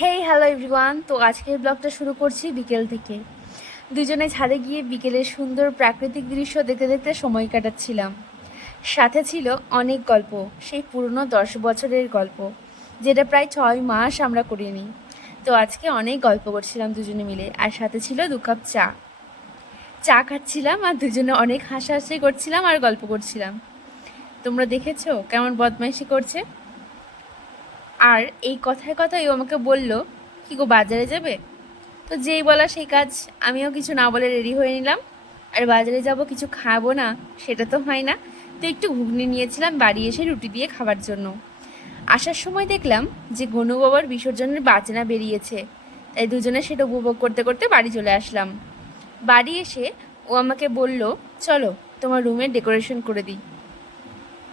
Hey hello everyone. তো আজকের ব্লগটা শুরু করছি বিকেল থেকে। দুজনে ছাদে গিয়ে বিকেলের সুন্দর প্রাকৃতিক দৃশ্য দেখতে দেখতে সময় কাটাচ্ছিলাম। সাথে ছিল অনেক গল্প, সেই পুরনো 10 বছরের গল্প, যেটা প্রায় 6 মাস আমরা করিনি। তো আজকে অনেক গল্প করছিলাম দুজনে মিলে, আর সাথে ছিল 2 কাপ চা। চা খাচ্ছিলাম আর দুজনে অনেক হাসাহাসি করছিলাম আর গল্প করছিলাম। তোমরা দেখেছো কেমন বদমাইশি করছে? আর এই কথায় কথায় ও আমাকে বলল, কি গো বাজারে যাবে? তো যেই বলা সেই কাজ, আমিও কিছু না বলে রেডি হয়ে নিলাম। আর বাজারে যাব কিছু খাবো না সেটা তো হয় না, তো একটু ঘুগনি নিয়েছিলাম বাড়ি এসে রুটি দিয়ে খাবার জন্য। আসার সময় দেখলাম যে গনু বাবার বিসর্জনের বাজনা বেরিয়েছে, তাই দুজনে সেটা উপভোগ করতে করতে বাড়ি চলে আসলাম। বাড়ি এসে ও আমাকে বলল, চলো তোমার রুমের ডেকোরেশন করে দিই।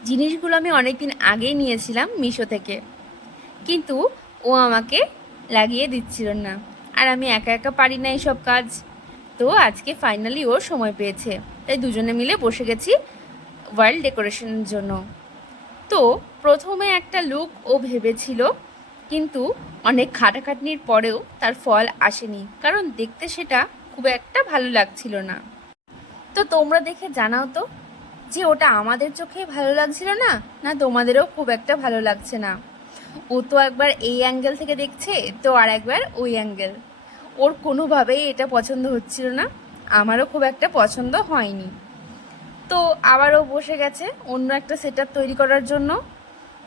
জিনিসগুলো আমি অনেক দিন আগেই নিয়েছিলাম মিশো থেকে, কিন্তু ও আমাকে লাগিয়ে দিচ্ছিল না। আর আমি একা একা পারি না এইসব কাজ। তো আজকে ফাইনালি ওর সময় পেয়েছে, তাই দুজনে মিলে বসে গেছি ওয়ার্ল্ড ডেকোরেশনের জন্য। তো প্রথমে একটা লুক ও ভেবেছিল, কিন্তু অনেক খাটাখাটনির পরেও তার ফল আসেনি, কারণ দেখতে সেটা খুব একটা ভালো লাগছিল না। তো তোমরা দেখে জানাও তো, যে ওটা আমাদের চোখে ভালো লাগছিল না, না তোমাদেরও খুব একটা ভালো লাগছে না? ও তো একবার এই অ্যাঙ্গেল থেকে দেখছে, তো আর একবার ওই অ্যাঙ্গেল। ওর কোনোভাবেই এটা পছন্দ হচ্ছিল না, আমারও খুব একটা পছন্দ হয়নি। তো আবারও বসে গেছে অন্য একটা সেট তৈরি করার জন্য।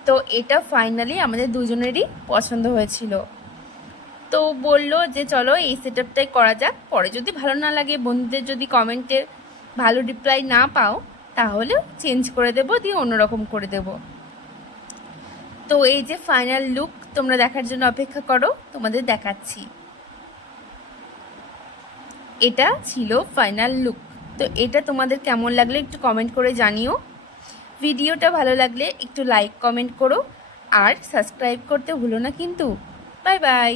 তো এটা ফাইনালি আমাদের দুজনেরই পছন্দ হয়েছিল। তো বলল যে চলো এই সেটআপটাই করা যাক, পরে যদি ভালো না লাগে, বন্ধুদের যদি কমেন্টে ভালো রিপ্লাই না পাও, তাহলে চেঞ্জ করে দেবো, দিয়ে অন্যরকম করে দেবো। তো এই যে ফাইনাল লুক, তোমরা দেখার জন্য অপেক্ষা করো, তোমাদের দেখাচ্ছি। এটা ছিল ফাইনাল লুক। তো এটা তোমাদের কেমন লাগলো একটু কমেন্ট করে জানিও। ভিডিওটা ভালো লাগলে একটু লাইক কমেন্ট করো, আর সাবস্ক্রাইব করতে ভুলো না কিন্তু। Bye bye.